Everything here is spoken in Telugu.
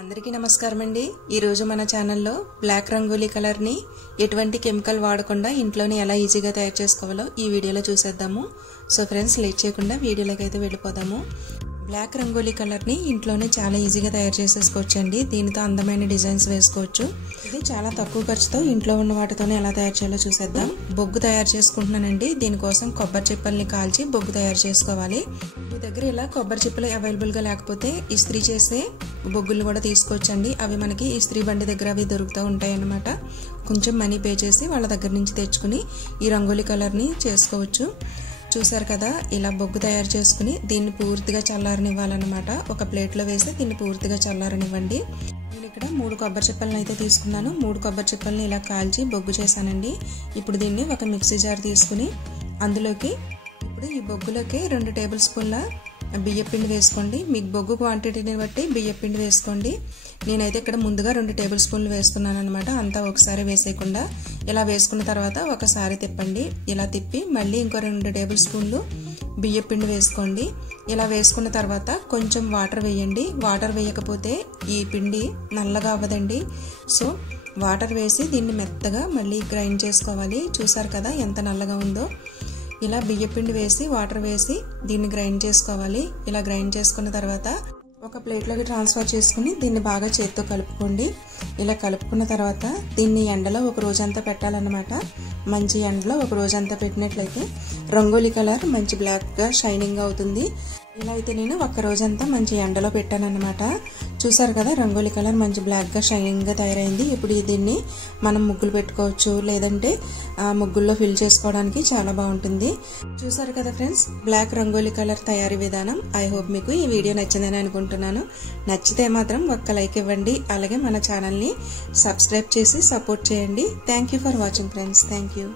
అందరికీ నమస్కారం అండి। ఈ రోజు మన ఛానల్లో బ్లాక్ రంగోలీ కలర్ ని ఎటువంటి కెమికల్ వాడకుండా ఇంట్లోనే ఎలా ఈజీగా తయారు చేసుకోవాలో ఈ వీడియోలో చూసేద్దాము। సో ఫ్రెండ్స్ లేట్ చేయకుండా వీడియోలోకి అయితే వెళ్ళిపోదాము। బ్లాక్ రంగోలీ కలర్ ని ఇంట్లోనే చాలా ఈజీగా తయారు చేసేసుకోవచ్చండి। దీనితో అందమైన డిజైన్స్ వేసుకోవచ్చు। ఇది చాలా తక్కువ ఖర్చుతో ఇంట్లో ఉన్న వాటితోనే ఎలా తయారు చేయాలో చూసేద్దాం। బొగ్గు తయారు చేసుకుంటున్నానండి। దీనికోసం కొబ్బరి చిప్పల్ని కాల్చి బొగ్గు తయారు చేసుకోవాలి। మీ దగ్గర ఇలా కొబ్బరి చిప్పలు అవైలబుల్ గా లేకపోతే ఇస్త్రీ చేసే బొగ్గులు కూడా తీసుకోవచ్చండి। అవి మనకి ఇస్త్రీ బండి దగ్గర అవి దొరుకుతూ ఉంటాయి అన్నమాట। కొంచెం మనీ పే చేసి వాళ్ళ దగ్గర నుంచి తెచ్చుకుని ఈ రంగోలీ కలర్ ని చేసుకోవచ్చు। చూసారు కదా, ఇలా బొగ్గు తయారు చేసుకుని దీన్ని పూర్తిగా చల్లారనివ్వాలన్నమాట। ఒక ప్లేట్లో వేసి దీన్ని పూర్తిగా చల్లారనివ్వండి। నేను ఇక్కడ 3 కొబ్బరి చిప్పలను అయితే తీసుకున్నాను। 3 కొబ్బరి చిప్పల్ని ఇలా కాల్చి బొగ్గు చేశానండి। ఇప్పుడు దీన్ని ఒక మిక్సీ జార్ తీసుకుని అందులోకి ఇప్పుడు ఈ బొగ్గులోకి 2 టేబుల్ స్పూన్ల బియ్యపిండి వేసుకోండి। మీకు బొగ్గు క్వాంటిటీని బట్టి బియ్యపిండి వేసుకోండి। నేనైతే ఇక్కడ ముందుగా 2 టేబుల్ స్పూన్లు వేస్తున్నాను అనమాట। అంతా ఒకసారి వేసేయకుండా ఇలా వేసుకున్న తర్వాత ఒకసారి తిప్పండి। ఇలా తిప్పి మళ్ళీ ఇంకో 2 టేబుల్ స్పూన్లు బియ్యపిండి వేసుకోండి। ఇలా వేసుకున్న తర్వాత కొంచెం వాటర్ వేయండి। వాటర్ వేయకపోతే ఈ పిండి నల్లగా అవ్వదండి। సో వాటర్ వేసి దీన్ని మెత్తగా మళ్ళీ గ్రైండ్ చేసుకోవాలి। చూసారు కదా ఎంత నల్లగా ఉందో। ఇలా బియ్యపిండి వేసి వాటర్ వేసి దీన్ని గ్రైండ్ చేసుకోవాలి। ఇలా గ్రైండ్ చేసుకున్న తర్వాత ఒక ప్లేట్లోకి ట్రాన్స్ఫర్ చేసుకుని దీన్ని బాగా చేత్తో కలుపుకోండి। ఇలా కలుపుకున్న తర్వాత దీన్ని ఎండలో ఒక రోజంతా పెట్టాలన్నమాట। మంచి ఎండలో ఒక రోజంతా పెట్టినట్లయితే రంగోలీ కలర్ మంచి బ్లాక్గా షైనింగ్ అవుతుంది। ఇలా అయితే నేను ఒక రోజంతా మంచి ఎండలో పెట్టానన్నమాట। చూసారు కదా, రంగోలీ కలర్ మంచి బ్లాక్గా షైనింగ్గా తయారైంది। ఇప్పుడు దీన్ని మనం ముగ్గులు పెట్టుకోవచ్చు, లేదంటే ముగ్గుల్లో ఫిల్ చేసుకోవడానికి చాలా బాగుంటుంది। చూసారు కదా ఫ్రెండ్స్, బ్లాక్ రంగోలీ కలర్ తయారీ విధానం। ఐ హోప్ మీకు ఈ వీడియో నచ్చిందని అనుకుంటున్నాను। నచ్చితే మాత్రం ఒక్క లైక్ ఇవ్వండి, అలాగే మన ఛానల్ని సబ్స్క్రైబ్ చేసి సపోర్ట్ చేయండి। Thank you for watching friends. Thank you.